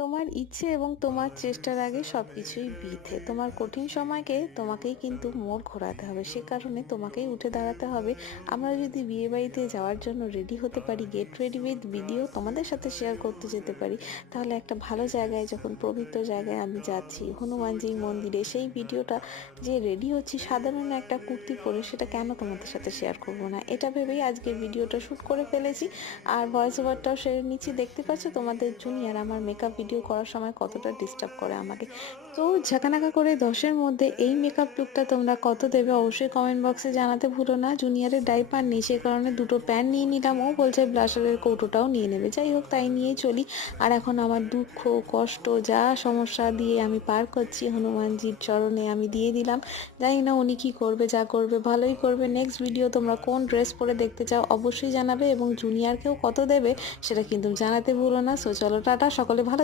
তোমার ইচ্ছে এবং তোমার চেষ্টার আগে সবকিছুই বৃথে। তোমার কঠিন সময়কে তোমাকেই কিন্তু মোড় ঘোরাতে হবে, সে কারণে তোমাকেই উঠে দাঁড়াতে হবে। আমরা যদি বিয়ে বাড়িতে যাওয়ার জন্য রেডি হতে পারি, গেট রেডি উইথ ভিডিও তোমাদের সাথে শেয়ার করতে যেতে পারি, তাহলে একটা ভালো জায়গায়, যখন পবিত্র জায়গায় আমি যাচ্ছি হনুমানজির মন্দিরে, সেই ভিডিওটা যে রেডি হচ্ছি সাধারণ একটা কুর্তি পরে, সেটা কেন তোমাদের সাথে শেয়ার করব না, এটা ভেবেই আজকের ভিডিওটা শ্যুট করে ফেলেছি। আর ভয়েস ওভারটাও সেরে নিচ্ছি। দেখতে পাচ্ছ তোমাদের জুনিয়র আমার মেকআপ ভিডিও করার সময় কতটা ডিস্টার্ব করে আমাকে। তো ঝাঁকানাকা করে 10-এর মধ্যে এই মেকআপ লুকটা তোমরা কত দেবে অবশ্যই কমেন্ট বক্সে জানাতে ভুলো না। জুনিয়রের ডাইপার নেই, সে কারণে দুটো প্যান নিয়ে নিলাম, ও বলছে ব্লাশারের কৌটোটাও নিয়ে নেবে। যাই হোক, তাই নিয়েই চলি। আর এখন আমার দুঃখ কষ্ট যা সমস্যা দিয়ে আমি পার করছি, হনুমানজির চরণে আমি দিয়ে দিলাম। জানি না উনি কি করবে, যা করবে ভালোই করবে। নেক্সট ভিডিও তোমরা কোন ড্রেস পরে দেখতে চাও অবশ্যই জানাবে, এবং জুনিয়রকেও কত দেবে সেটা কিন্তু জানাতে ভুলো না। সো চলো টাটা, সকলে ভালো থেকো।